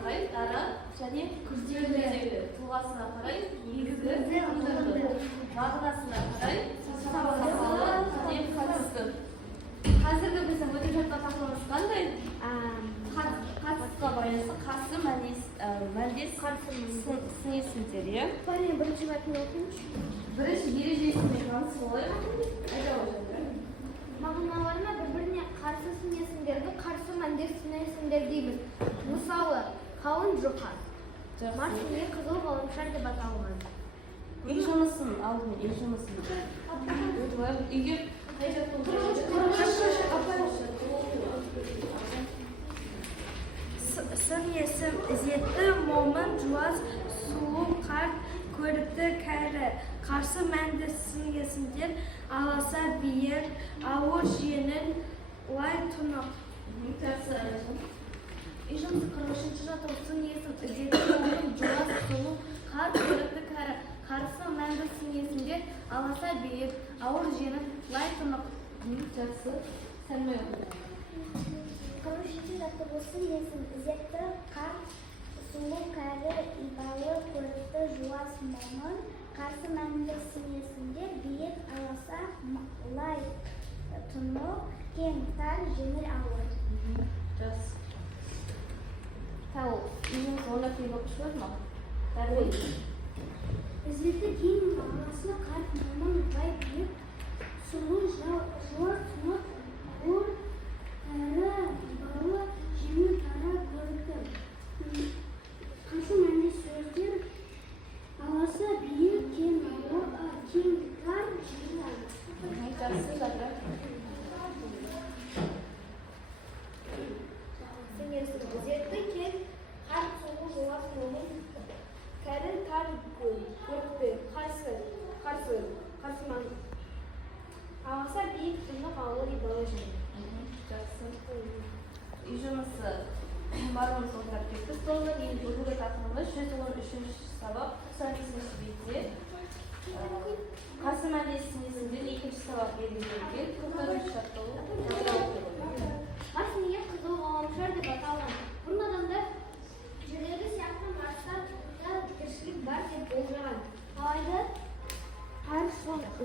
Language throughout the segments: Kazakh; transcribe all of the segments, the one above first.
қарай дара және күрделі, тұлғасына қарай негізгі тудырды, мағынасына қарай сапалы және қатысты. Қазіргі біздің өтіп жатқан тақырыбымыз қандай? Қатысқа байланысты қасы, мәндес, сын есімдер, иә? Бірінші мәтін оқыңызшы. Бірінші ережесімен таныс болайық. Мағыналарына бір-біріне қарсы сын есімдерді қарсы мәндес сын есімдер дейміз. Мысалы, қауын жұқа. Марс неге қызыл ғаламшар деп аталған? Үй жұмысын алдын, үй жұмысын. Үйге қай жақта сын есім ізетті, момын, жуас, сұлу, қарт, көрікті, кәрі. Қарсы мәнді сын есімдер аласа, биік, ауыр, жеңіл, лай, тұнық. Үй жұмысы 43-ші жатау сын есім ізетті, момын, жуас, сұлу, қарт, көрікті, кәрі. Қарсы мәнді сын есімдер аласа, биік, ауыр, жеңіл, лай, тұнық. Жақсы, сәлме оқыды. 43-ші жатау сын есім ізетті, қарт, сұлу, кәрі, ибалы, көрікті, жуас, момын. Қарсы мәнді сын есімдер биік, аласа, лай, тұнық, кең, тар, жеңіл, ауыр. Жақсы. Тау, үйіміз онда кейін оқышылар ма? Дәрбей. Ізеті кең, аласы, қарт, момын, лай, биік, сұлу, жуас, тұнық, ауыр, кәрі, ибалы, жеңіл, тар, көрікті. Қарсы мәнді сөздер аласа, биік, кең, тар, жеңіл, ауыр. Жақсы, жатыр. Сын есім ізетті кең, қарт, сұлу, жуас, момын, кәрі, тар, көрікті. Қарсы мәнді. Аласа, биік, тұнық, ауыр, ибалы, жеңіл. Жақсы. Үй жұмысы барлығымыз отырып кеттік. Соңғы кейін бүгінгі тақырыбымыз 113-ші сабақ 95-ші бетте қарсы мәндес сын есімдер екінші сабақ белгіленген 44-ші жаттығу. Марс неге қызыл ғаламшар деп аталған? Бұрын адамдар жердегі сияқты Марста да тіршілік бар деп болжаған. Алайда қар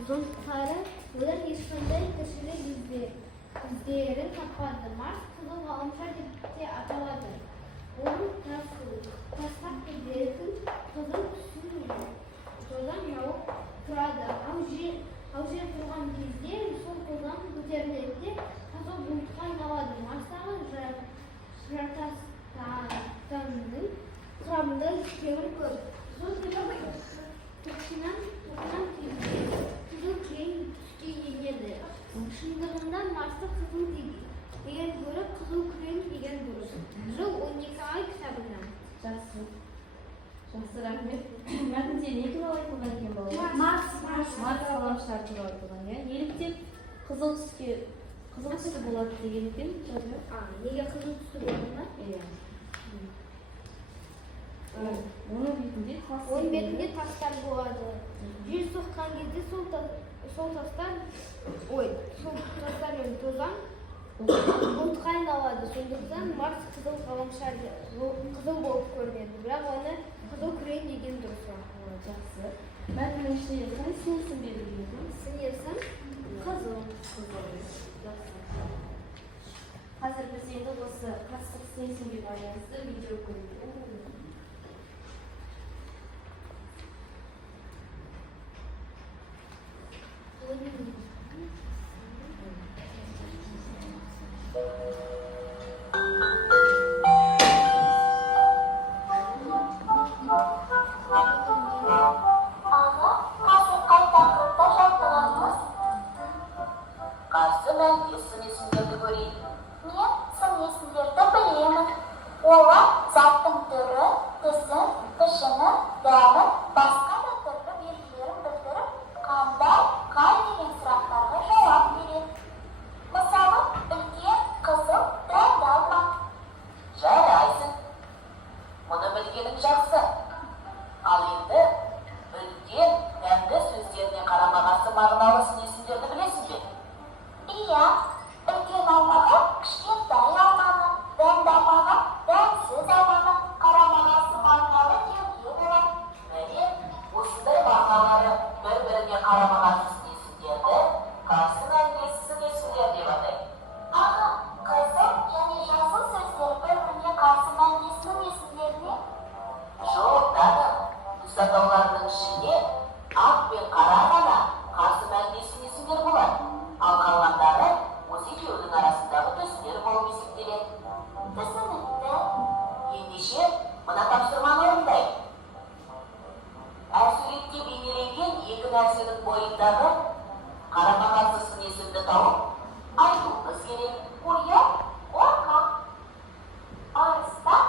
зондтары олар ешқандай тіршілік іздерін таппады. Марс қызыл ғаламшар деп те аталады. Оның тастақ бетін қызыл түсумен тозаң жауып тұрады. Ал жер тұрған кезде сол тозаң көтеріледі де қызыл бұлтқа айналады. Марстағы жартастардың құрамында темір көп. Сол топшынан қызыл кең түске енеді. Шындығында Марсты қызыл деген гөрі қызыл күрең деген дұрыс. Жыл 12 ай кітабынан. Жақсы. Жақсы, рахмет. Мәтінде не туралы айтылған екен балалар? Марс ғаламшар туралы айтылған, иә? Неліктен қызыл түсті болады деген екен, жазып? Неге қызыл түсті болды ма? Иә. Оның бетінде тастар болады. Жел соққан кезде сол тастар мен тозаң бұлтқа айналады. Сондықтан Марс қызыл ғаламшар қызыл болып көрінеді. Бірақ оны қызыл күрең деген дұрыс. Жақсы. Мәтіннің ішінде қай сын есім белгіленген? Сын есім қызыл. Қазір біз енді осы қатыстық сын есімге байланысты видео көреміз. Қарсы мәнде сын есімдерді көрейік. Мен сын есімдерді білемін. Олар заттың түрі, түсін, пішіні, дәмін, басқа да түрлі белгілерін білдіріп, қандай, қай деген сұрақтарға жауап береді. Мысалы, үлкен, қызыл, дәмді алма. Жарайсың. Мұны білгенің жақсы. Ал енді үлкен, дәмді сөздеріне қарама-қарсы мағыналы сын есімдерді білесің бе? Iya, үлкен алмаға кішкентай алманы, дәмді алмаға дәмсіз алманы бойындағы қарама-қарсысын есімді тауып айтуымыз керек. Қоян қорқақ, арыстан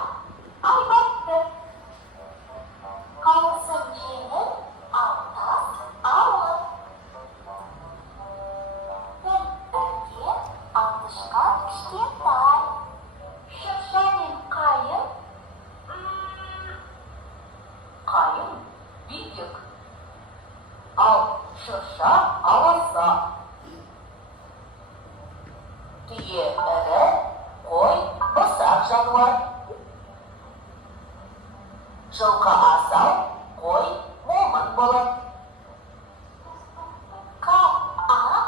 айбатты, қайғысын жеңіл, алтас ауыр. Бір үлкен, алтышқан кішкентай, шырша мен қайың. Қайың биік, ал шырша аласа. Түйе ірі, қой ұсақ жануар. Жылқы асау, қой момын болады. Қар ақ,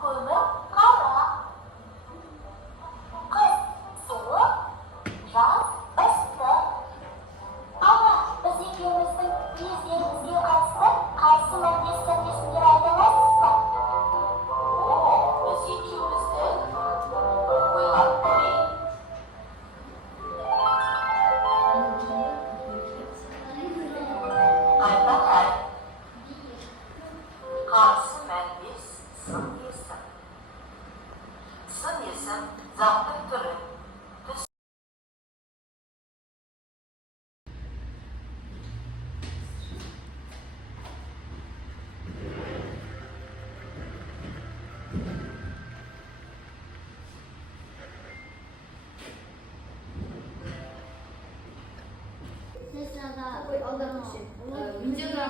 көмір қара. Қыс суық, жаз ыстық. Ана, біз екеуміздің өздеріңізге қатысты қайсы мәндесін есімдер айтыңыз ба? Біз екеуміздің ойлап көрейік. Қайта-қай. Қарсы мәндес сын есім. Сын есім заттың түрі. Видеода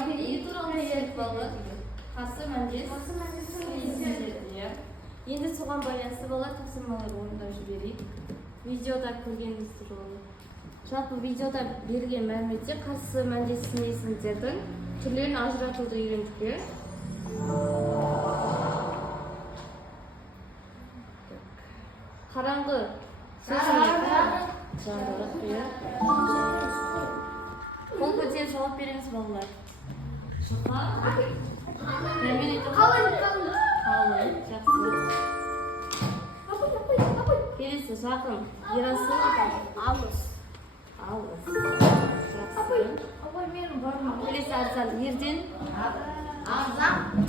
туралы балы қасы мәндес есімдер. Енді соған байланысты балалар тапсырмалар орындап жіберейік. Видеода көргеніңіздер туралы. Жалпы видеода берген мәліметтер қасы мәндес есімдердің түрлерін ажыратуды үйрендік. Қараңғы жарық. Қол көтеріп жауап беріңіз балалар. Жұқа. Қалың. Жақсы. Келесі жақын. Ерасы. Алыс. Жақсы. Келесі арзан. Ерден.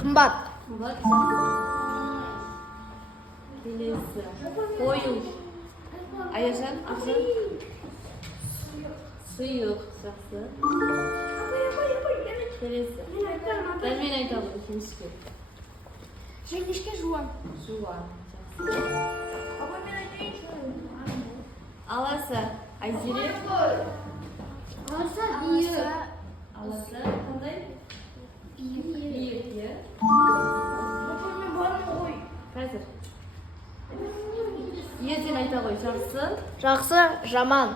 Қымбат. Келесі. Қою. Аяжан. Ақжан. Сұйық. Жақсы. Келесі. Дәрмен айтады жіңішке. Жеңішке жуан. Жақсы. Аласа. Айзере. Аласа биік. Аласа қандай? Биік. Қазір. Ертең айта ғой. Жақсы. Жақсы, жаман.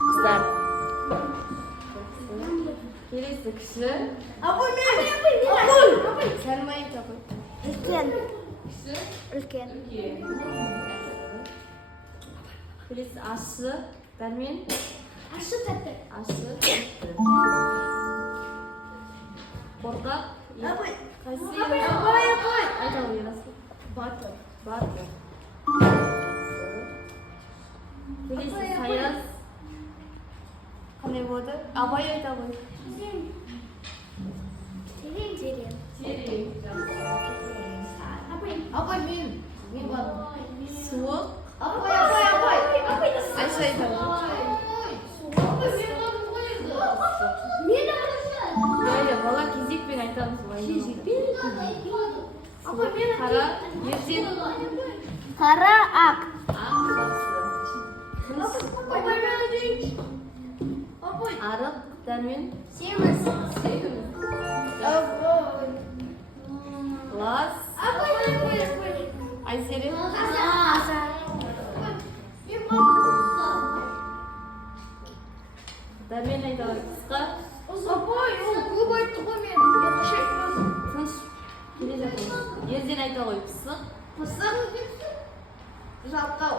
Қыздар. Келесі кіші. Сәлмай айта ғой. Үлкен. Кіші. Үлкен. Келесі ащы. Дәрмен. Ашы тәтті. Ащы. Қорқақ. Қайсы? Айта ғой ерасы. Батыр. Келесі саяз. Қандай болды? Абай айта ғой. Терең. Суық. Айша айта ғой. Бала кезекпен айтамыз. Қара. Ертең. Қара ақ. Арық. Дәрмен. Семіз. Лас. Айсере. Дәрмен айта ғой. Қысқа. Тыныш. Келе жатырмыз. Ерден айта ғой. Пысық. Жалқау.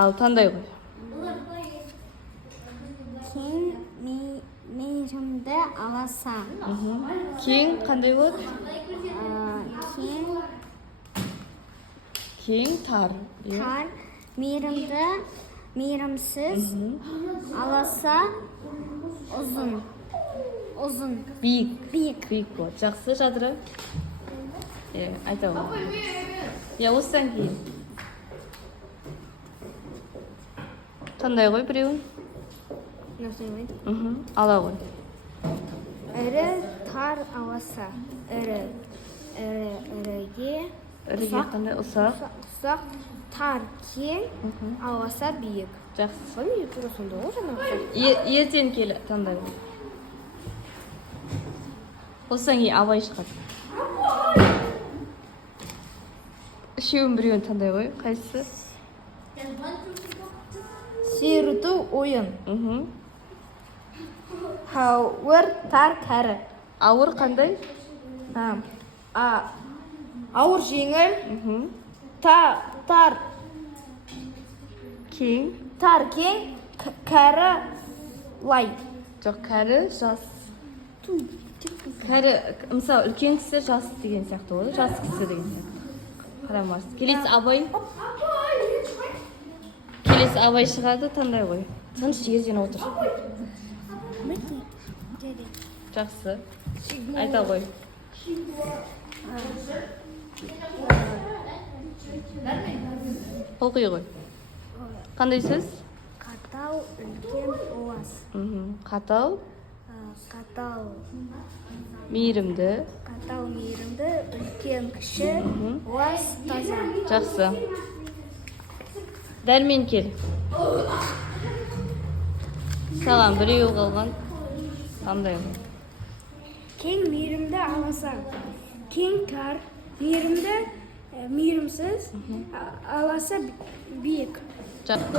Al tандай qo'y. Keng meyrimdi alasa. Keng qanday bo'ladi? Keng Keng tar. tar meyrimdi meyrimsiz alasa uzun. Uzun. Biyik. Biyik. Biyik bo'l. Жақсы, Жадыра. Ayta ol. Ya, osdan keyin. Qanday qo'y bireun? Nasıl mı? Ala qo'y. Iri tar alasa. Iri iriga Iriga qanday uzoq? uzoq tar keng alasa biyik. Жақсы. Bilmiyorum burasında o zaman. Erten kel tандай qo'y. Osdan keyin abay chiqadi. Үшеуін біреуін таңдай қой. Қайсысы? Сиырды ойын. Ауыр тар кәрі. Ауыр қандай? Ауыр жеңіл. Тар Кең. Кәрі лай. Жоқ, кәрі, жас. Кәрі, мысалы, үлкен кісі жас деген сияқты ғой. Жас кісі деген сияқты. Қарамас. Келесі абай шығады, таңдай қой. Тыныш жерден отыр. Жақсы. Айта қой. Оқи қой. Қандай сөз? Қатал үлкен уаз. Қатал. Қатал Мейірімді. үлкен кіші уаз таза. Жақсы. Дәрмен кел. Саған біреу қалған. Қандай қой? Кең мейірімді аласа. Кең тар мейірімсіз аласа биік. Жақсы.